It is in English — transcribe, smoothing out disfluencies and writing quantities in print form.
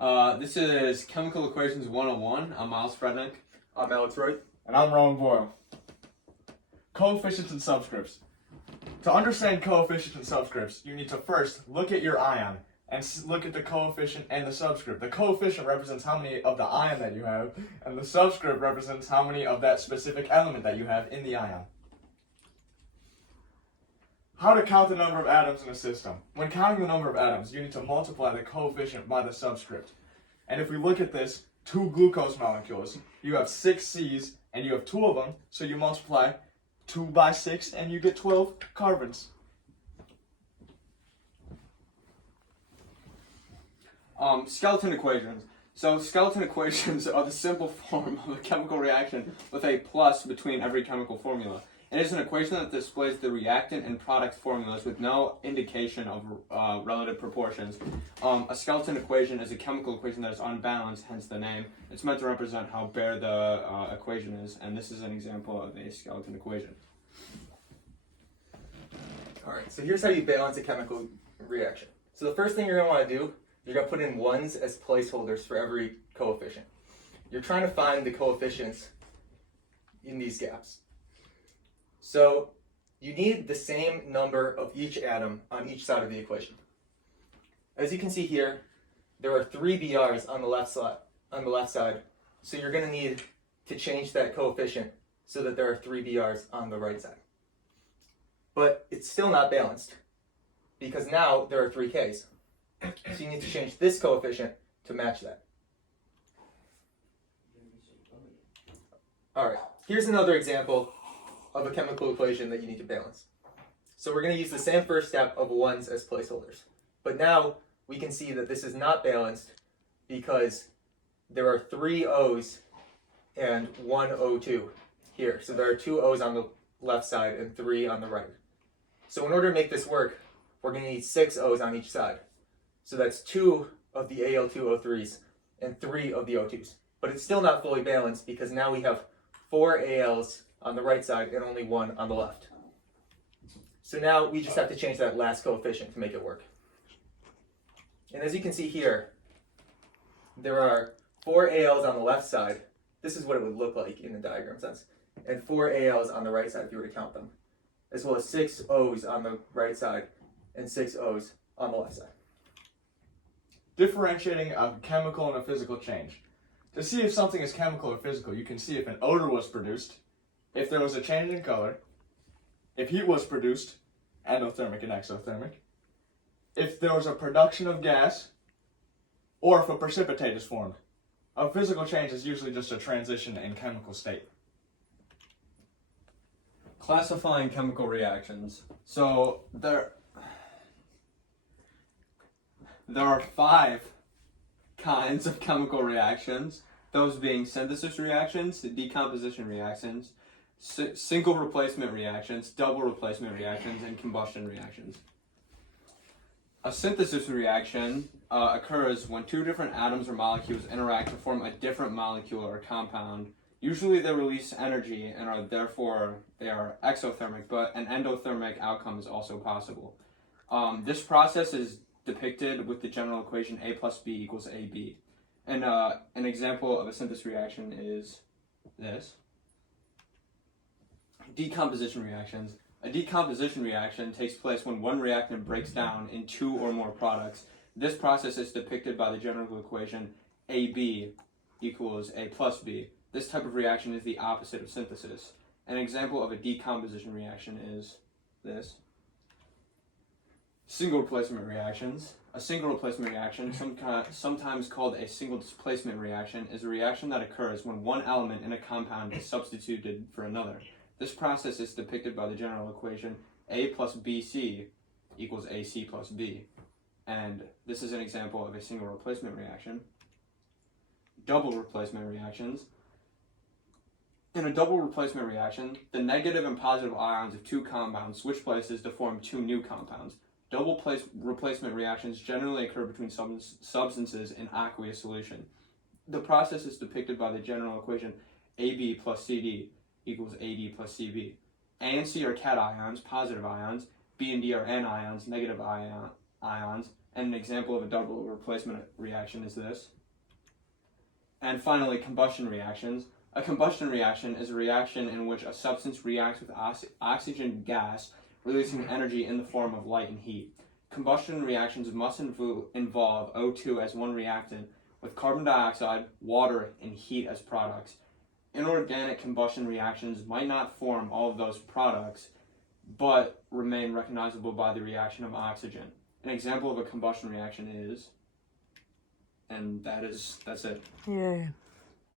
This is Chemical Equations 101. I'm Miles Frednick. I'm Alex Wright. And I'm Rowan Boyle. Coefficients and subscripts. To understand coefficients and subscripts, you need to first look at your ion and look at the coefficient and the subscript. The coefficient represents how many of the ion that you have, and the subscript represents how many of that specific element that you have in the ion. How to count the number of atoms in a system. When counting the number of atoms, you need to multiply the coefficient by the subscript. And if we look at this, 2 glucose molecules, you have 6 C's and you have 2 of them, so you multiply 2 by 6 and you get 12 carbons. Skeleton equations. So skeleton equations are the simple form of a chemical reaction with a plus between every chemical formula. It is an equation that displays the reactant and product formulas with no indication of relative proportions. A skeleton equation is a chemical equation that is unbalanced, hence the name. It's meant to represent how bare the equation is, and this is an example of a skeleton equation. Alright, so here's how you balance a chemical reaction. So the first thing you're going to want to do, you're going to put in ones as placeholders for every coefficient. You're trying to find the coefficients in these gaps. So you need the same number of each atom on each side of the equation. As you can see here, there are 3 Brs on the left side, so you're going to need to change that coefficient so that there are 3 Brs on the right side. But it's still not balanced because now there are 3 Ks. So you need to change this coefficient to match that. Alright, here's another example of a chemical equation that you need to balance. So we're going to use the same first step of ones as placeholders. But now we can see that this is not balanced because there are 3 O's and 1 O2 here. So there are 2 O's on the left side and 3 on the right. So in order to make this work, we're going to need 6 O's on each side. So that's 2 of the Al2O3s and 3 of the O2s. But it's still not fully balanced because now we have 4 Als on the right side and only 1 on the left. So now we just have to change that last coefficient to make it work. And as you can see here, there are 4 Als on the left side. This is what it would look like in the diagram sense. And 4 Als on the right side if you were to count them. As well as 6 O's on the right side and 6 O's on the left side. Differentiating a chemical and a physical change. To see if something is chemical or physical, you can see if an odor was produced, if there was a change in color, if heat was produced, endothermic and exothermic, if there was a production of gas, or if a precipitate is formed. A physical change is usually just a transition in chemical state. Classifying chemical reactions. So there are 5 kinds of chemical reactions, those being synthesis reactions, decomposition reactions, single replacement reactions, double replacement reactions, and combustion reactions. A synthesis reaction occurs when 2 different atoms or molecules interact to form a different molecule or compound. Usually they release energy and are therefore they are exothermic, but an endothermic outcome is also possible. This process is depicted with the general equation A plus B equals AB. And an example of a synthesis reaction is this. Decomposition reactions. A decomposition reaction takes place when one reactant breaks down in 2 or more products. This process is depicted by the general equation AB equals A plus B. This type of reaction is the opposite of synthesis. An example of a decomposition reaction is this. Single replacement reactions. A single replacement reaction, sometimes called a single displacement reaction, is a reaction that occurs when one element in a compound is substituted for another. This process is depicted by the general equation A plus BC equals AC plus B. And this is an example of a single replacement reaction. Double replacement reactions. In a double replacement reaction, the negative and positive ions of 2 compounds switch places to form 2 new compounds. Double replacement reactions generally occur between substances in aqueous solution. The process is depicted by the general equation AB plus CD equals AD plus CB. A and C are cations, positive ions. B and D are anions, negative ions. And an example of a double replacement reaction is this. And finally, combustion reactions. A combustion reaction is a reaction in which a substance reacts with oxygen gas, releasing energy in the form of light and heat. Combustion reactions must involve O2 as one reactant, with carbon dioxide, water, and heat as products. Inorganic combustion reactions might not form all of those products, but remain recognizable by the reaction of oxygen. An example of a combustion reaction is, and that's it. Yeah.